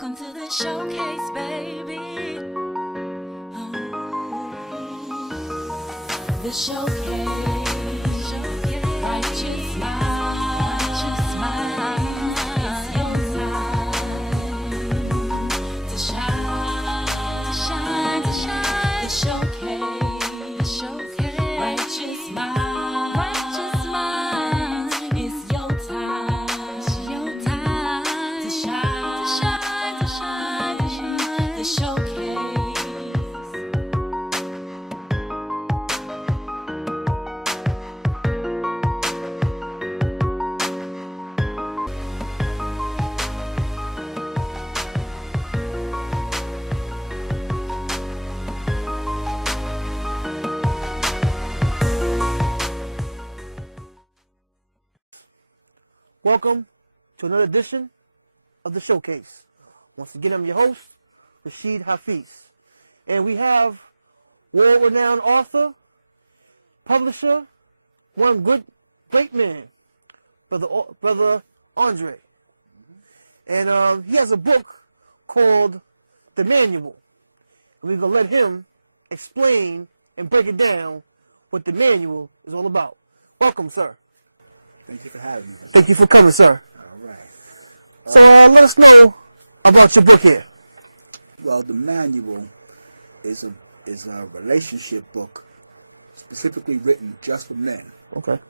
Welcome to the showcase, baby. The showcase. Righteous mind. It's your time to shine. The showcase. Righteous mind. It's your time to shine. The showcase. Welcome to another edition of the Showcase. Once again, I'm your host, Rashid Hafiz. And we have world-renowned author, publisher, one great man, Brother Andre. And he has a book called The Manual. And we're going to let him explain and break it down what the manual is all about. Welcome, sir. Thank you for having me. Thank you for coming, sir. All right. So let us know about your book here. Well, the manual is a relationship book specifically written just for men. Okay.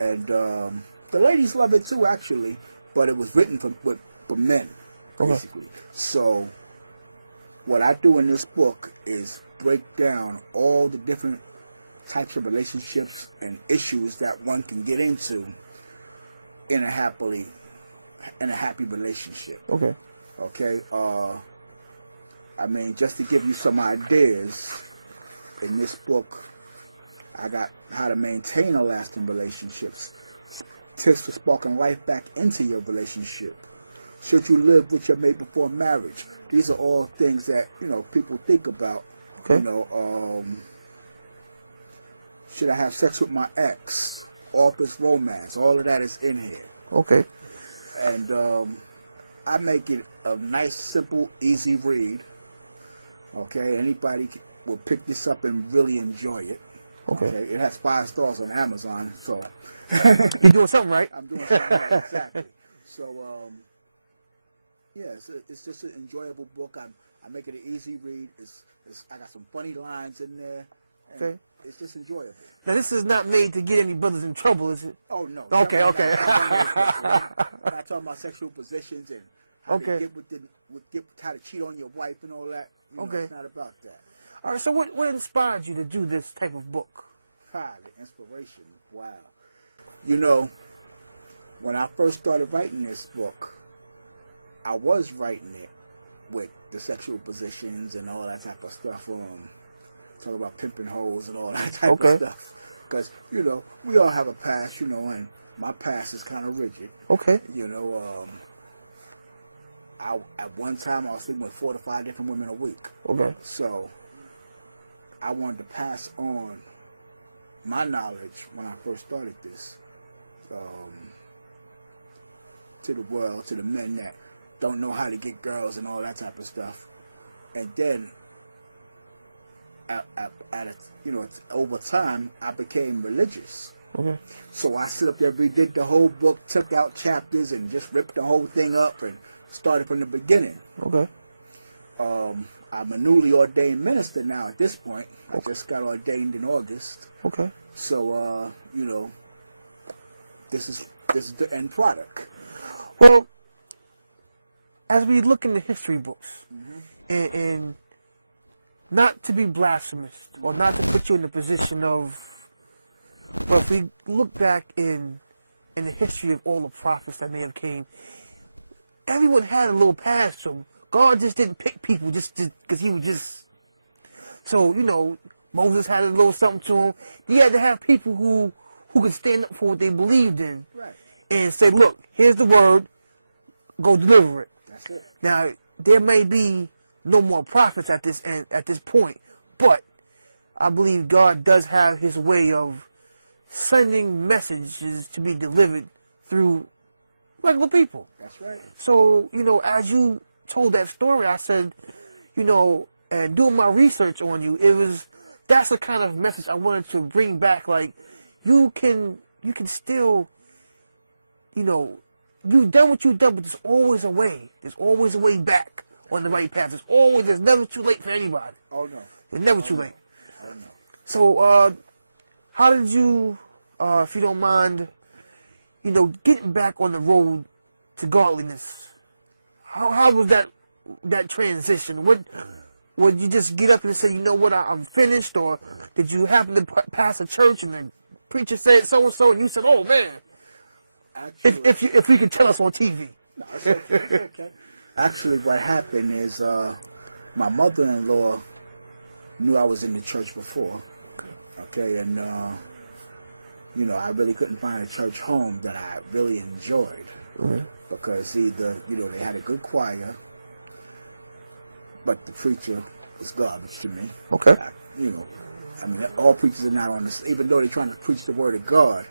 And the ladies love it too, actually, but it was written for men, basically. Okay. So what I do in this book is break down all the different types of relationships and issues that one can get into in a happy relationship. Okay. Okay. I mean, just to give you some ideas, in this book, I got how to maintain a lasting relationships, tips for sparking life back into your relationship. Should you live with your mate before marriage? These are all things that people think about. Okay. Should I have sex with my ex? Office romance, all of that is in here. Okay. And I make it a nice, simple, easy read. Okay, anybody will pick this up and really enjoy it. Okay. It has 5 stars on Amazon, so You're doing something right. I'm doing something right, exactly. So yeah, it's just an enjoyable book. I make it an easy read. I got some funny lines in there. And okay. It's just enjoyable. Now, this is not made to get any brothers in trouble, is it? Oh, no. Okay, okay. I'm not talking about sexual positions and how to how to cheat on your wife and all that. Okay. It's not about that. All right, so what inspired you to do this type of book? The inspiration. Wow. When I first started writing this book, I was writing it with the sexual positions and all that type of stuff. Talk about pimping hoes and all that type of stuff. Because, we all have a past, and my past is kind of rigid. Okay. At one time, I was sleeping with 4 to 5 different women a week. Okay. So, I wanted to pass on my knowledge when I first started this to the world, to the men that don't know how to get girls and all that type of stuff. And then, over time, I became religious. Okay. So I stood up there, redid the whole book, took out chapters, and just ripped the whole thing up and started from the beginning. Okay. I'm a newly ordained minister now at this point. I just got ordained in August. Okay. So, this is the end product. Well, as we look in the history books, and not to be blasphemous, or not to put you in the position of, but if we look back in the history of all the prophets that may have came, everyone had a little past them. God just didn't pick people just because he was just... So, Moses had a little something to him. He had to have people who could stand up for what they believed in. Right. And say, look, here's the word, go deliver it. That's it. Now, there may be no more prophets at this point, but I believe God does have his way of sending messages to be delivered through regular people. That's right. So, as you told that story, I said, you know, and doing my research on you, that's the kind of message I wanted to bring back. Like, you can still, you know, you've done what you've done, but there's always a way. There's always a way back on the right path. There's never too late for anybody. Oh no. There's never too late. Oh no. So, how did you, if you don't mind, you know, getting back on the road to godliness? How was that transition? Would you just get up and say, you know what, I'm finished, or did you happen to pass a church and the preacher said so and so, and you said, oh man, Actually, if you could tell us on TV? no, it's okay, it's okay. Actually, what happened is my mother-in-law knew I was in the church before. Okay, and you know, I really couldn't find a church home that I really enjoyed because either, you know, they had a good choir, but the preacher is garbage to me. Okay. You know, I mean, all preachers are not on this, even though they're trying to preach the word of God.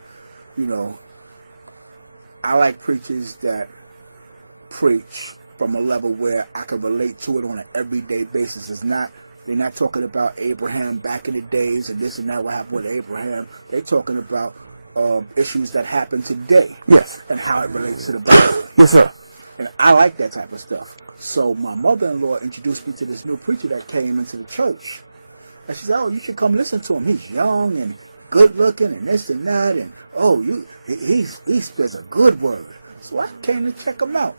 You know, I like preachers that preach from a level where I can relate to it on an everyday basis. They're not talking about Abraham back in the days and this and that, what happened with Abraham. They're talking about issues that happen today. Yes. And how it relates to the Bible. Yes, sir. And I like that type of stuff. So my mother-in-law introduced me to this new preacher that came into the church. And she said, oh, you should come listen to him. He's young and good-looking and this and that. And, oh, he spits a good word. So I came to check him out.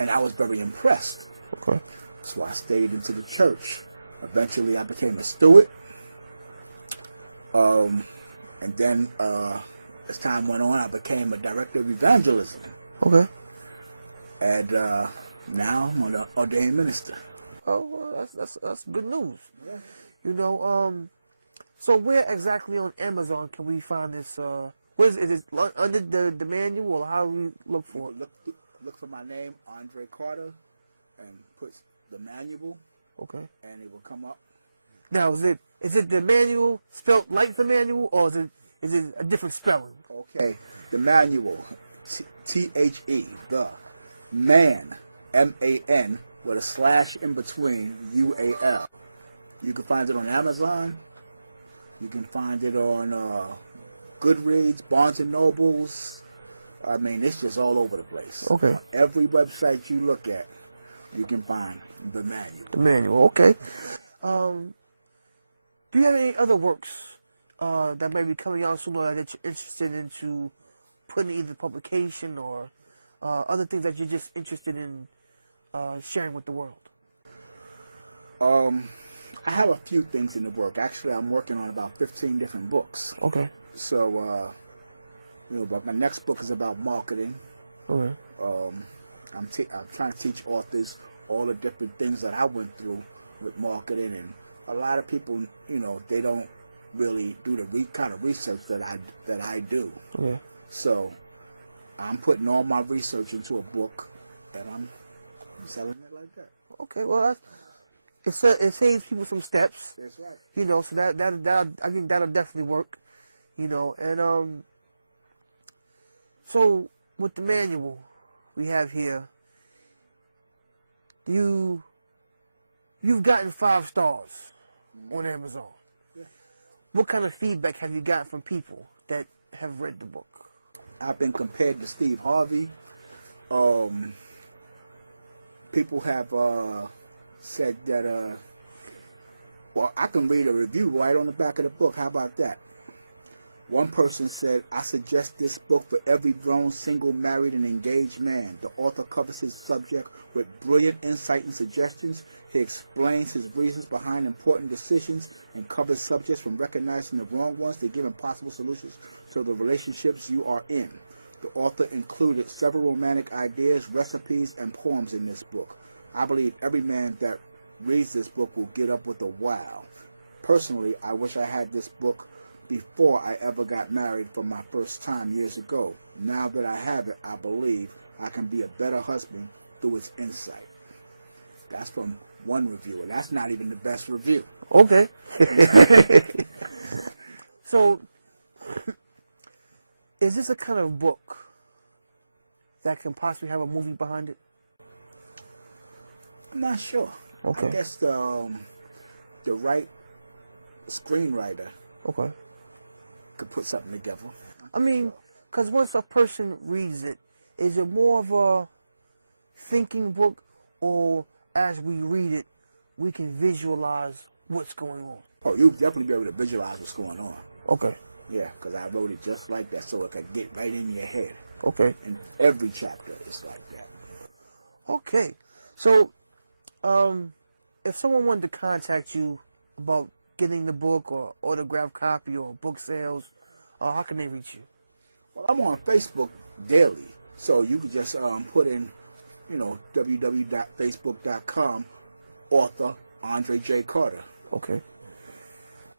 And I was very impressed. Okay. So I stayed into the church. Eventually, I became a steward. And then, as time went on, I became a director of evangelism. Okay. And now I'm an ordained minister. Oh, well, that's good news. Yeah. You know, so where exactly on Amazon can we find this? Is it under the manual, or how do we look for it? Look for my name, Andre Carter, and put the manual. Okay. And it will come up. Now, is it the manual spelled like the manual, or is it a different spelling? Okay, the manual, T-H-E, the man, M-A-N, with a slash in between, U-A-L. You can find it on Amazon. You can find it on Goodreads, Barnes and Nobles. I mean, it's just all over the place. Okay. Every website you look at, you can find the manual. The manual, okay. Do you have any other works that may be coming out soon that you're interested into putting either publication or other things that you're just interested in sharing with the world? I have a few things in the work. Actually, I'm working on about 15 different books. Okay. So, you know, but my next book is about marketing. Okay. I'm trying to teach authors all the different things that I went through with marketing, and a lot of people, you know, they don't really do the kind of research that I do. Okay. So, I'm putting all my research into a book, and I'm selling it like that. Okay. Well, it saves people some steps. That's right. You know, so that I think that'll definitely work. You know, and so with the manual we have here, you've gotten 5 stars on Amazon. Yeah. What kind of feedback have you got from people that have read the book? I've been compared to Steve Harvey. People have said that, well, I can read a review right on the back of the book. How about that? One person said, I suggest this book for every grown, single, married, and engaged man. The author covers his subject with brilliant insight and suggestions. He explains his reasons behind important decisions and covers subjects from recognizing the wrong ones to giving possible solutions to the relationships you are in. The author included several romantic ideas, recipes, and poems in this book. I believe every man that reads this book will get up with a wow. Personally, I wish I had this book before I ever got married for my first time years ago. Now that I have it, I believe I can be a better husband through its insight. That's from one reviewer. That's not even the best review. Okay. So, is this a kind of book that can possibly have a movie behind it? I'm not sure. Okay. I guess the right screenwriter Okay. could put something together. I mean, because once a person reads it, is it more of a thinking book, or as we read it, we can visualize what's going on? Oh, you'll definitely be able to visualize what's going on. Okay. Yeah, because I wrote it just like that, so it could get right in your head. Okay. And every chapter is like that. Okay. So, if someone wanted to contact you about getting the book or autographed copy or book sales, how can they reach you? Well, I'm on Facebook daily, so you can just put in, www.facebook.com, author Andre J. Carter. Okay.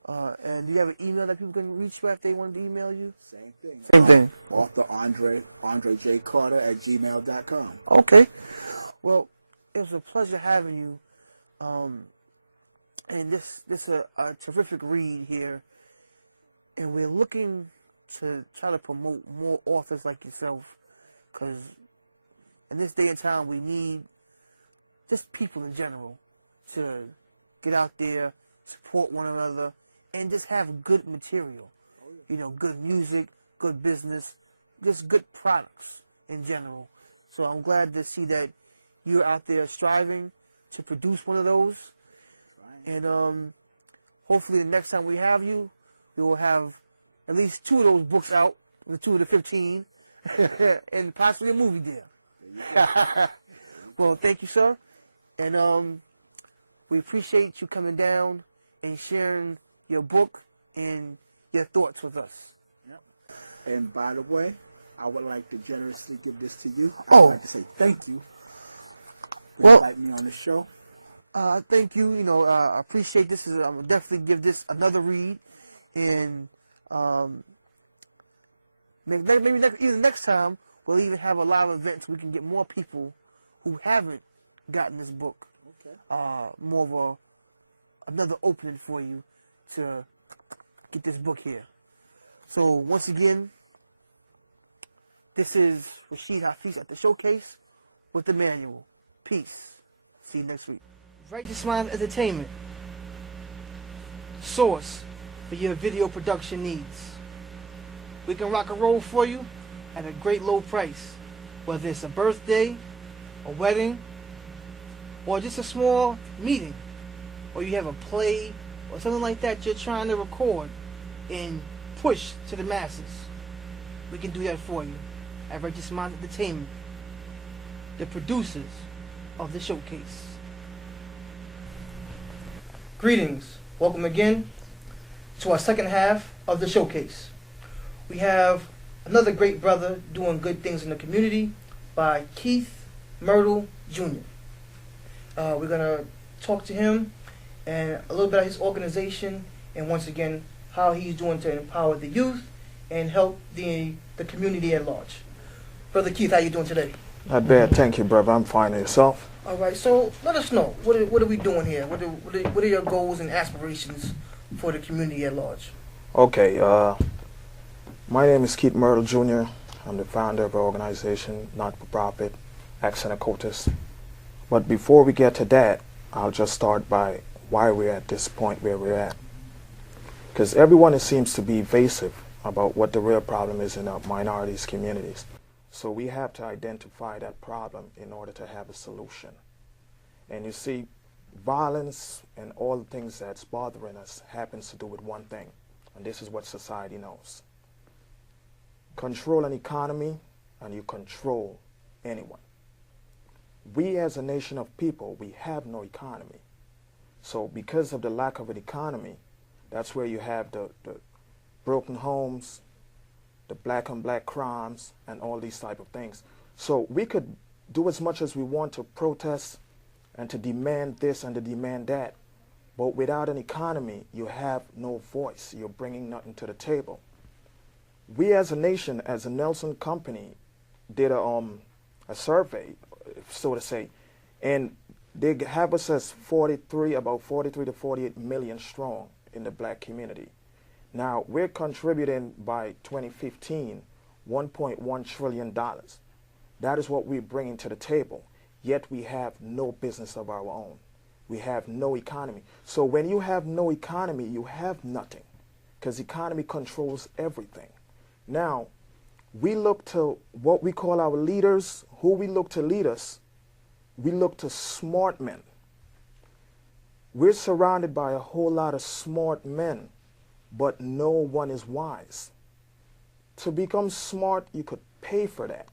And do you have an email that people can reach you if they wanted to email you? Same thing. Same thing. Author Andre J. Carter at gmail.com. Okay. Well, it was a pleasure having you. And this is a terrific read here. And we're looking to try to promote more authors like yourself, because in this day and time we need just people in general to get out there, support one another, and just have good material. Good music, good business, just good products in general. So I'm glad to see that you're out there striving to produce one of those. And hopefully the next time we have you, we will have at least 2 of those books out, the 2 of the 15, and possibly a movie deal. Well, thank you, sir. And we appreciate you coming down and sharing your book and your thoughts with us. Yep. And by the way, I would like to generously give this to you. Oh. I'd like to say thank you for Well, inviting me on the show. Thank you. I appreciate this. I'm gonna definitely give this another read, and maybe either next time we'll even have a live event so we can get more people who haven't gotten this book. Okay. More of another opening for you to get this book here. So once again, this is Rashid Hafiz at the Showcase with the manual. Peace. See you next week. Righteous Mind Entertainment, source for your video production needs. We can rock and roll for you at a great low price, whether it's a birthday, a wedding, or just a small meeting, or you have a play or something like that you're trying to record and push to the masses. We can do that for you at Righteous Mind Entertainment, the producers of the Showcase. Greetings. Welcome again to our second half of the Showcase. We have another great brother doing good things in the community by Keith Myrtle Jr. We're going to talk to him and a little bit about his organization, and once again how he's doing to empower the youth and help the community at large. Brother Keith, how you doing today? Not bad, thank you, brother. I'm fine. And yourself? All right, so let us know. What are we doing here? What are your goals and aspirations for the community at large? Okay, my name is Keith Myrtle Jr. I'm the founder of an organization, not-for-profit, Accent Cotis. But before we get to that, I'll just start by why we're at this point where we're at. Because everyone seems to be evasive about what the real problem is in our minorities communities. So we have to identify that problem in order to have a solution. And you see, violence and all the things that's bothering us happens to do with one thing, and this is what society knows. Control an economy, and you control anyone. We as a nation of people, we have no economy. So because of the lack of an economy, that's where you have the broken homes, the black on black crimes, and all these type of things. So we could do as much as we want to protest and to demand this and to demand that, but without an economy, you have no voice. You're bringing nothing to the table. We as a nation, as a Nelson Company, did a survey, so to say, and they have us as about 43 to 48 million strong in the black community. Now, we're contributing by 2015 $1.1 trillion. That is what we're bringing to the table. yet we have no business of our own. We have no economy. So when you have no economy, you have nothing, because economy controls everything. Now, we look to what we call our leaders. Who we look to lead us, we look to smart men. We're surrounded by a whole lot of smart men, but no one is wise. To become smart, you could pay for that.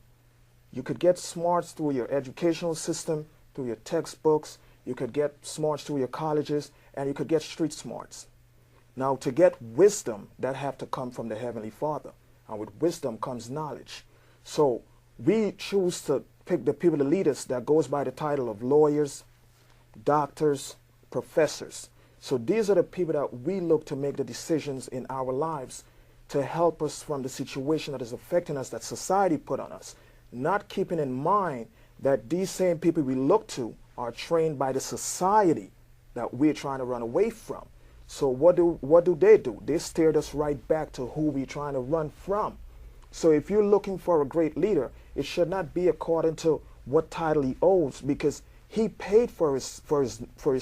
You could get smarts through your educational system, through your textbooks. You could get smarts through your colleges, and you could get street smarts. Now, to get wisdom, that have to come from the Heavenly Father. And with wisdom comes knowledge. So we choose to pick the people to lead us that goes by the title of lawyers, doctors, professors. So these are the people that we look to make the decisions in our lives to help us from the situation that is affecting us, that society put on us. Not keeping in mind that these same people we look to are trained by the society that we're trying to run away from. So what do they do? They steered us right back to who we're trying to run from. So if you're looking for a great leader, it should not be according to what title he owes, because he paid for his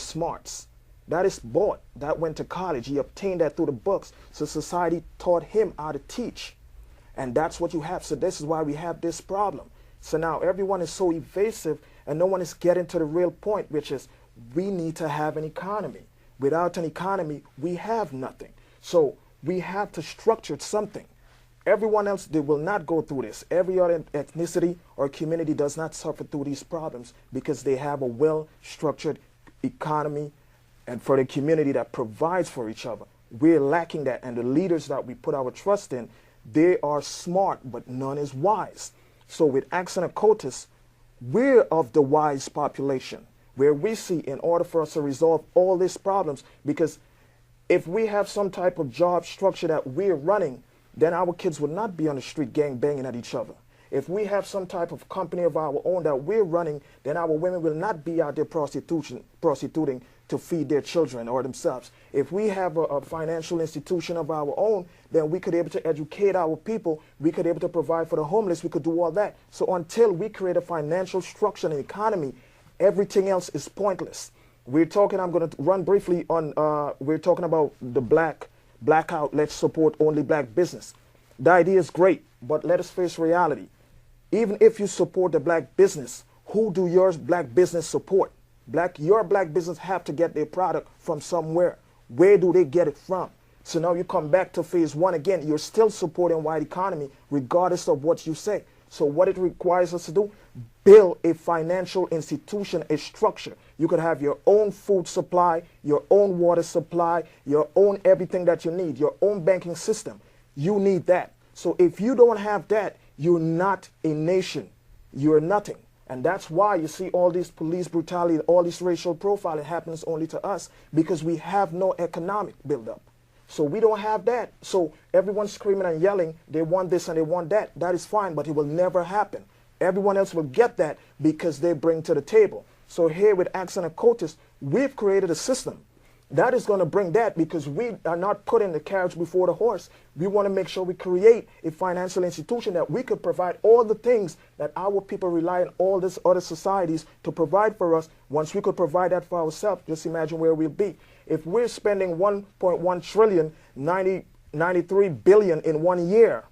smarts. That is bought. That went to college. He obtained that through the books. So society taught him how to teach. And that's what you have. So this is why we have this problem. So now everyone is so evasive and no one is getting to the real point, which is we need to have an economy. Without an economy, we have nothing. So we have to structure something. Everyone else, they will not go through this. Every other ethnicity or community does not suffer through these problems because they have a well-structured economy and for the community that provides for each other. We're lacking that, and the leaders that we put our trust in, they are smart, but none is wise. So with Axe and Ocultus, we're of the wise population, where we see in order for us to resolve all these problems, because if we have some type of job structure that we're running, then our kids would not be on the street gang banging at each other. If we have some type of company of our own that we're running, then our women will not be out there prostituting to feed their children or themselves. If we have a financial institution of our own, then we could be able to educate our people. We could be able to provide for the homeless. We could do all that. So until we create a financial structure and economy, everything else is pointless. We're talking, I'm going to run briefly on, we're talking about the blackout, let's support only black business. The idea is great, but let us face reality. Even if you support the black business, who do your black business support? Your black business have to get their product from somewhere. Where do they get it from? So now you come back to phase one again. You're still supporting white economy regardless of what you say. So what it requires us to do, build a financial institution, a structure. You could have your own food supply, your own water supply, your own everything that you need, your own banking system. You need that. So if you don't have that, you're not a nation. You're nothing. And that's why you see all this police brutality, all this racial profiling happens only to us, because we have no economic buildup. So we don't have that. So everyone's screaming and yelling, they want this and they want that. That is fine, but it will never happen. Everyone else will get that because they bring to the table. So here with Axe and Ocultus, we've created a system that is going to bring that, because we are not putting the carriage before the horse. We want to make sure we create a financial institution that we could provide all the things that our people rely on all these other societies to provide for us. Once we could provide that for ourselves, just imagine where we'll be. If we're spending 1.1 trillion, 93 billion in 1 year,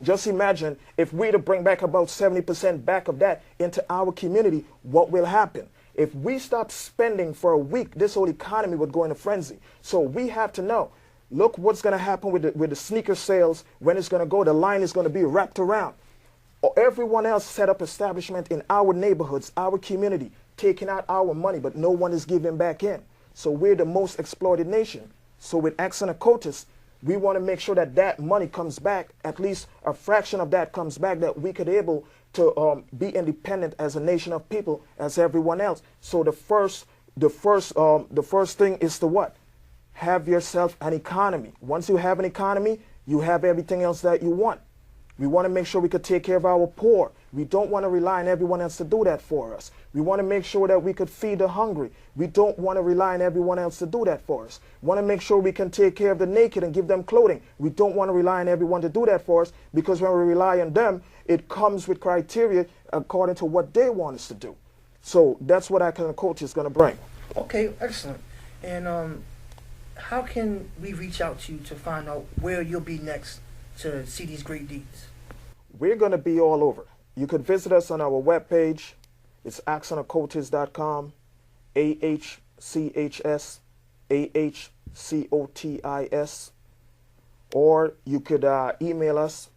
just imagine if we to bring back about 70% back of that into our community, what will happen? If we stop spending for a week, this whole economy would go in a frenzy. So we have to know, look what's going to happen with the sneaker sales, when it's going to go, the line is going to be wrapped around. Or everyone else set up establishment in our neighborhoods, our community, taking out our money, but no one is giving back in. So we're the most exploited nation. So with Axe and Ocultus, we want to make sure that that money comes back, at least a fraction of that comes back, that we could able to be independent as a nation of people, as everyone else. So the first thing is to what? Have yourself an economy. Once you have an economy, you have everything else that you want. We want to make sure we could take care of our poor. We don't want to rely on everyone else to do that for us. We want to make sure that we could feed the hungry. We don't want to rely on everyone else to do that for us. We want to make sure we can take care of the naked and give them clothing. We don't want to rely on everyone to do that for us, because when we rely on them, it comes with criteria according to what they want us to do. So that's what Action and Coach is going to bring. Okay, excellent. And how can we reach out to you to find out where you'll be next to see these great deeds? We're going to be all over. You could visit us on our webpage. It's axonofcoaches.com, AHCHS, or you could email us,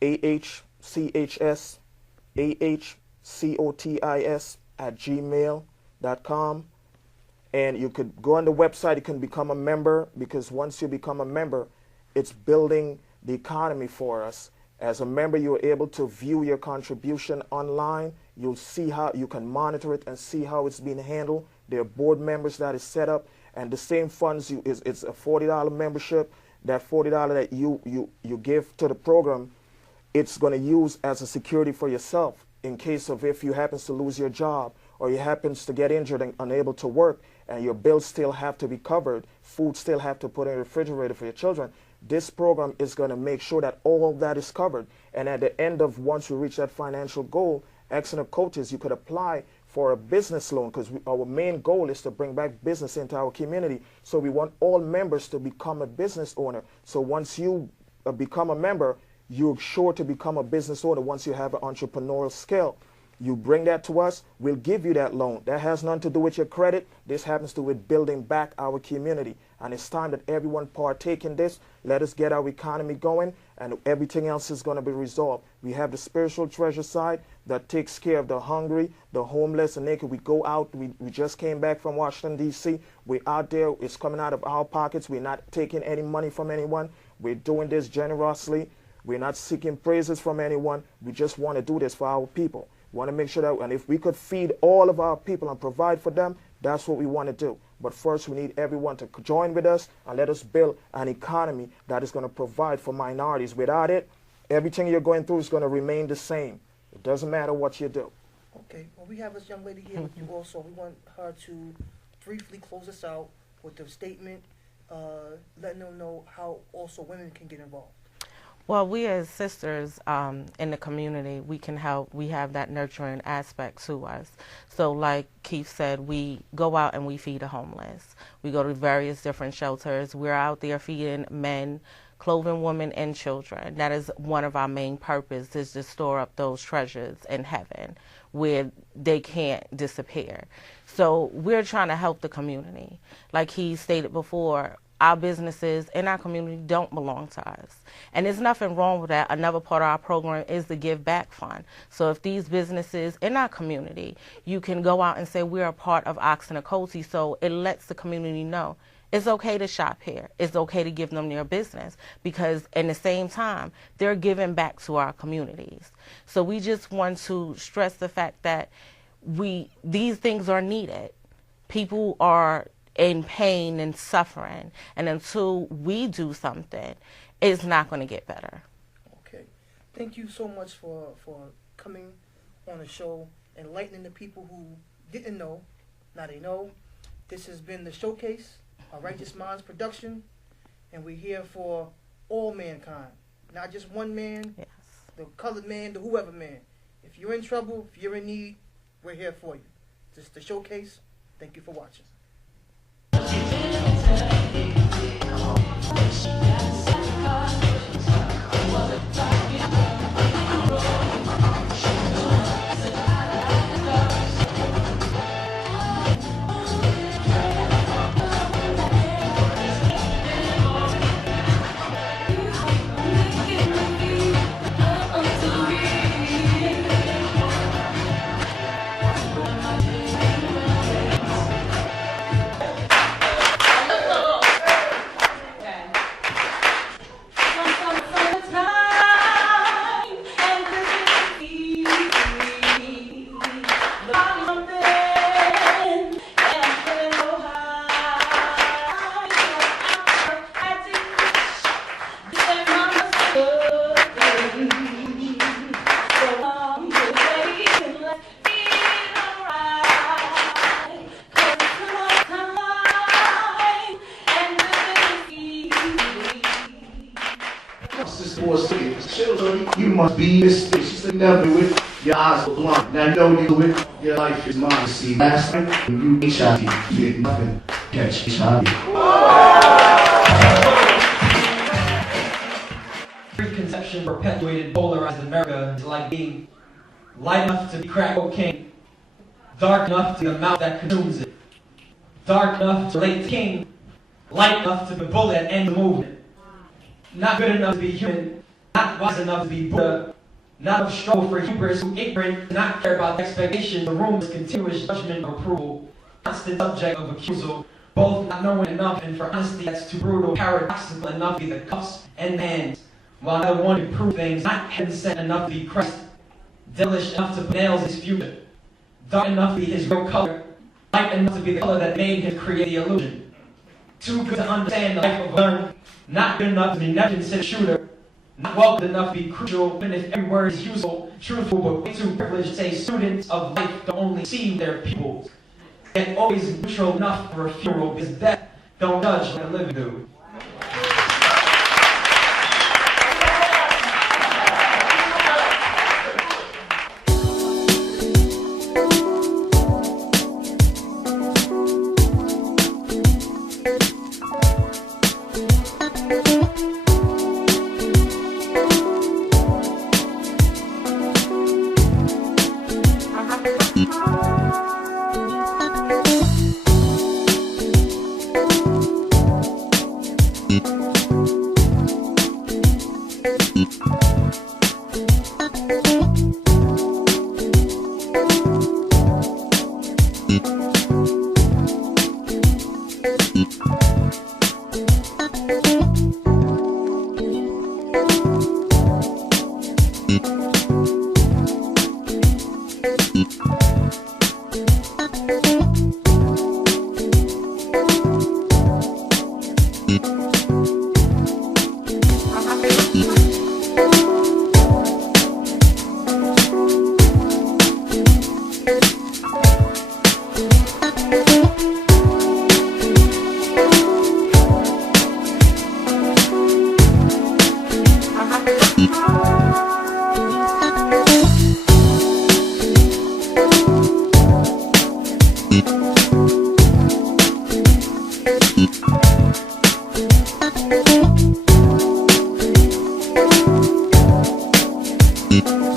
ahchs@gmail.com. And you could go on the website, you can become a member, because once you become a member, it's building the economy for us. As a member, you're able to view your contribution online. You'll see how you can monitor it and see how it's being handled. There are board members that is set up, and the same funds, it's a $40 membership. That $40 that you give to the program, it's going to use as a security for yourself in case of if you happens to lose your job or you happens to get injured and unable to work, and your bills still have to be covered, food still have to put in the refrigerator for your children. This program is going to make sure that all of that is covered. And at the end of, once we reach that financial goal, Excellent Coaches, you could apply for a business loan, because our main goal is to bring back business into our community. So we want all members to become a business owner. So once you become a member, you're sure to become a business owner once you have an entrepreneurial skill. You bring that to us, we'll give you that loan. That has nothing to do with your credit. This happens to do with building back our community. And it's time that everyone partake in this. Let us get our economy going, and everything else is going to be resolved. We have the spiritual treasure side that takes care of the hungry, the homeless, and naked. We go out. We just came back from Washington, D.C. We're out there. It's coming out of our pockets. We're not taking any money from anyone. We're doing this generously. We're not seeking praises from anyone. We just want to do this for our people. We want to make sure that, and if we could feed all of our people and provide for them, that's what we want to do. But first, we need everyone to join with us and let us build an economy that is going to provide for minorities. Without it, everything you're going through is going to remain the same. It doesn't matter what you do. Okay, well, we have this young lady here with you also. We want her to briefly close us out with a statement, letting them know how also women can get involved. Well, we as sisters in the community, we can help. We have that nurturing aspect to us. So like Keith said, we go out and we feed the homeless. We go to various different shelters. We're out there feeding men, clothing women, and children. That is one of our main purposes, is to store up those treasures in heaven where they can't disappear. So we're trying to help the community. Like he stated before, our businesses in our community don't belong to us. And there's nothing wrong with that. Another part of our program is the Give Back Fund. So if these businesses in our community, you can go out and say we're a part of Oxen-Ocoee, so it lets the community know it's okay to shop here. It's okay to give them their business, because in the same time, they're giving back to our communities. So we just want to stress the fact that these things are needed. People are in pain and suffering, and until we do something, it's not going to get better. Okay. Thank you so much for coming on the show, enlightening the people who didn't know. Now they know. This has been the Showcase, a Righteous Minds production, and we're here for all mankind, not just one man, Yes. the colored man, the whoever man. If you're in trouble, if you're in need, we're here for you. This is the Showcase. Thank you for watching. Children, you must be this. She said, never do it. Your eyes are blunt. Now you know you do it. Your life is mine. See, last night when you HIV, you did nothing. Catch HIV. Preconception perpetuated polarized America is like being light enough to be crack cocaine, dark enough to be the mouth that consumes it, dark enough to relate to king, light enough to be the bullet that ends the movement, not good enough to be human, not wise enough to be Buddha, not of struggle for hubris, who ignorant, do not care about the expectations, the room's continuous judgment of approval, constant subject of accusal, both not knowing enough and for honesty that's too brutal, paradoxical enough to be the cuffs and the hands, while another one to prove things, not heaven sent enough to be Christ, devilish enough to put nails in his future, dark enough to be his real color, light enough to be the color that made him create the illusion, too good to understand the life of learn, not good enough to be never considered shooter, not welcome enough to be crucial, even if every word is useful, truthful, but way too privileged to say students of life don't only see their pupils, and always neutral enough for a funeral, because death don't judge like a living do. Thank you.